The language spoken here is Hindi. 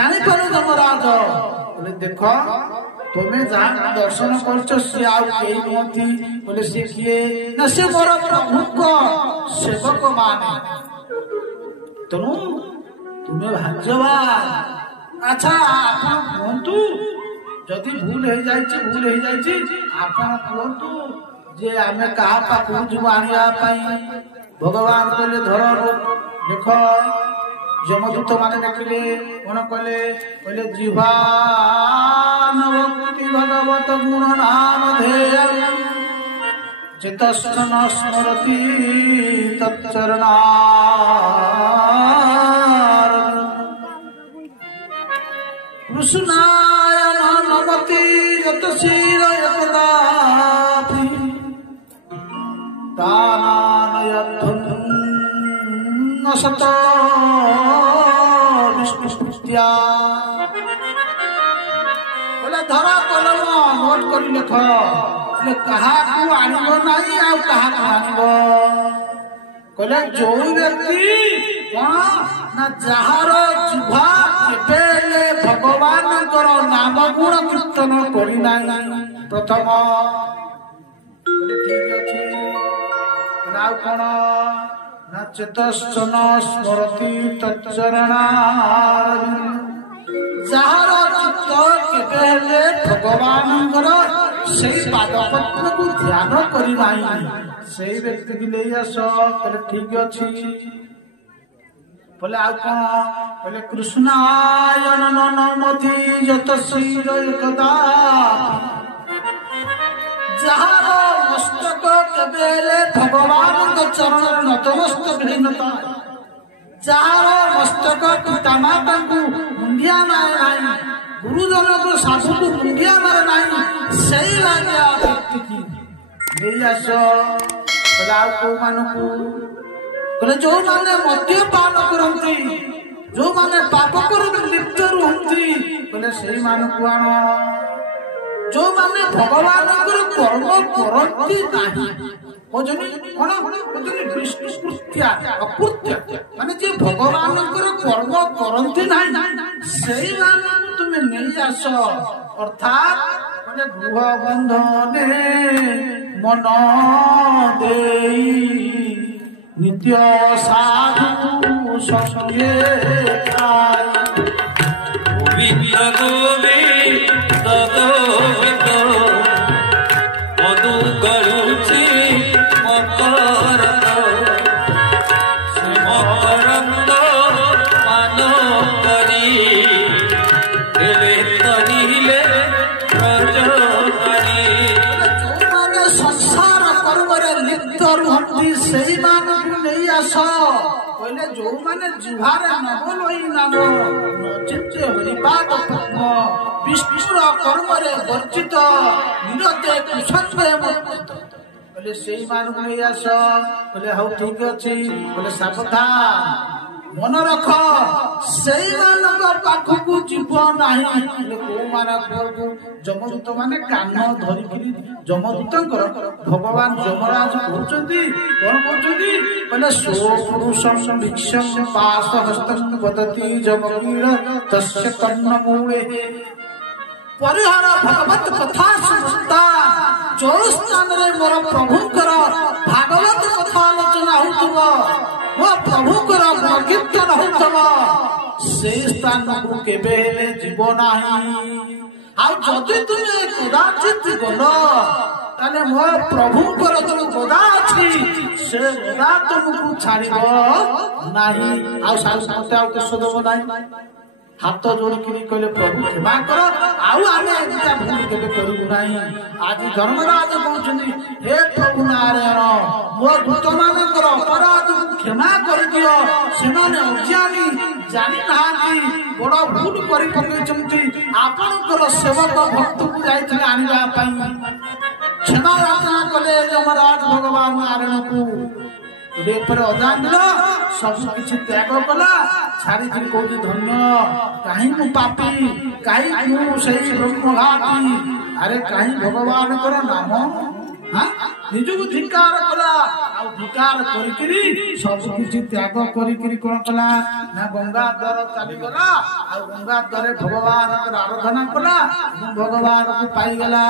ଜାଣିପାରୁ ଯମରାଜ ବୋଲେ ଦେଖ तुम्हें जहाँ दर्शन कर सी आती बोले सी किए ना से मोर प्रभु सेवक माने तेणु तुम्हें भाग्यवान। अच्छा आप कहतु जदि भूल हो जाए आप कहतु जे आम क्या पाखु जीव आने भगवान कहले धर देख यमदूत माने देखले कौन कहले कहले जीवानुभक्ति भगवत गुण नाम ध्येय चित्तस्थ न स्मरति तच्चरणार कृष्णाय नमति यतशील एकदापि तानानयध्वं न सत धरा कलम नोट कर लिख क्या आनब ना आनब कहले जो व्यक्ति ना जार जिह्वा केबे भगवान नाम गुण कीर्तन करना प्रथम ठीक अच्छे कौन ना चेतश्चन स्मरति तच्चरणार जार चित्त केबे भगवान से पादपद्म को ध्यान करना से व्यक्ति की ले आस ठीक अच्छे बोले आ कौन बोले कृष्णाय नमति यतशील एकदा जार मस्तक केबे भगवान चरण नतमस्तक भिन्नता जार मस्तक पिता माता को मुंडिया मारे ना गुरुजन को सासू को मुंडिया मारे ना से व्यक्ति की ले आस बोले जो मैंने मद्यपान करती जो मैंने पाप कर लिप्त रुहती बोले से मान को आण जो माने भगवान कर्म करती माने जे भगवान कर्म करती से तुम्हें नहीं आस अर्थात माने गृह बंधने मन दे नित्य साधु संगे मधु करुची मकर मकरंद मान करी संसार कर्म लिप्त रुहती से नहीं आस कहले जो मैंने जिह्वार नव लई नाम नचित्य हरिपाद पद्म विष्णुर कर्म वर्जित निरते कुसंशय बोले से नहीं आस बोले हाँ ठीक अच्छे बोले सावधान मन रख से पाखक जीव ना जमदूत माने कान धरिकी जमदूत भगवान जमराज कहते कौन कहते बोले सो पुरुषम भिक्षम पास हस्तम वदति जमवीर तस्य कर्णमूले परिहार भगवत कथा सुनता जो स्थान मोर प्रभुंकर भागवत कथा आलोचना होतबो मो प्रभुंकर कीर्तन होतबो से स्थान को केबे हेले जीव नाही आ जदि तुमे कदाचित गल ताले मो प्रभुंकर तुम गोदा अछि से गोदा तुमको छाड़िबो नाही आ साथ आ के सदब नाही हाथ जोड़िकी कहले प्रभु क्षमा कर आमचा भूल के करू ना आज धर्मराज कहते हे प्रभु नारायण मो दूत मान अपराध क्षमा कर दियो से अज्ञानी जानी ना बड़ भूल कर आपणकर सेवक भक्त को जाते आने क्षमा याचना कले यमराज भगवान नारायण को अजान सब किसी त्याग कला छाड़ी कौन धन्य कहीं पापी कहीं ब्रह्मघाती अरे कहीं भगवान नाम निजक धिकार कला ଆଉ ବିକାର କରିକିରି ସବୁ କିଛି ତ୍ୟାଗ କରିକିରି କଣ କଲା ନା ଗଙ୍ଗା ଦ୍ୱାର ଚାଲିଗଲା ଆଉ ଗଙ୍ଗା ଦ୍ୱାରେ ଭଗବାନଙ୍କର ଆରାଧନା କଲା ଭଗବାନଙ୍କୁ ପାଇଗଲା।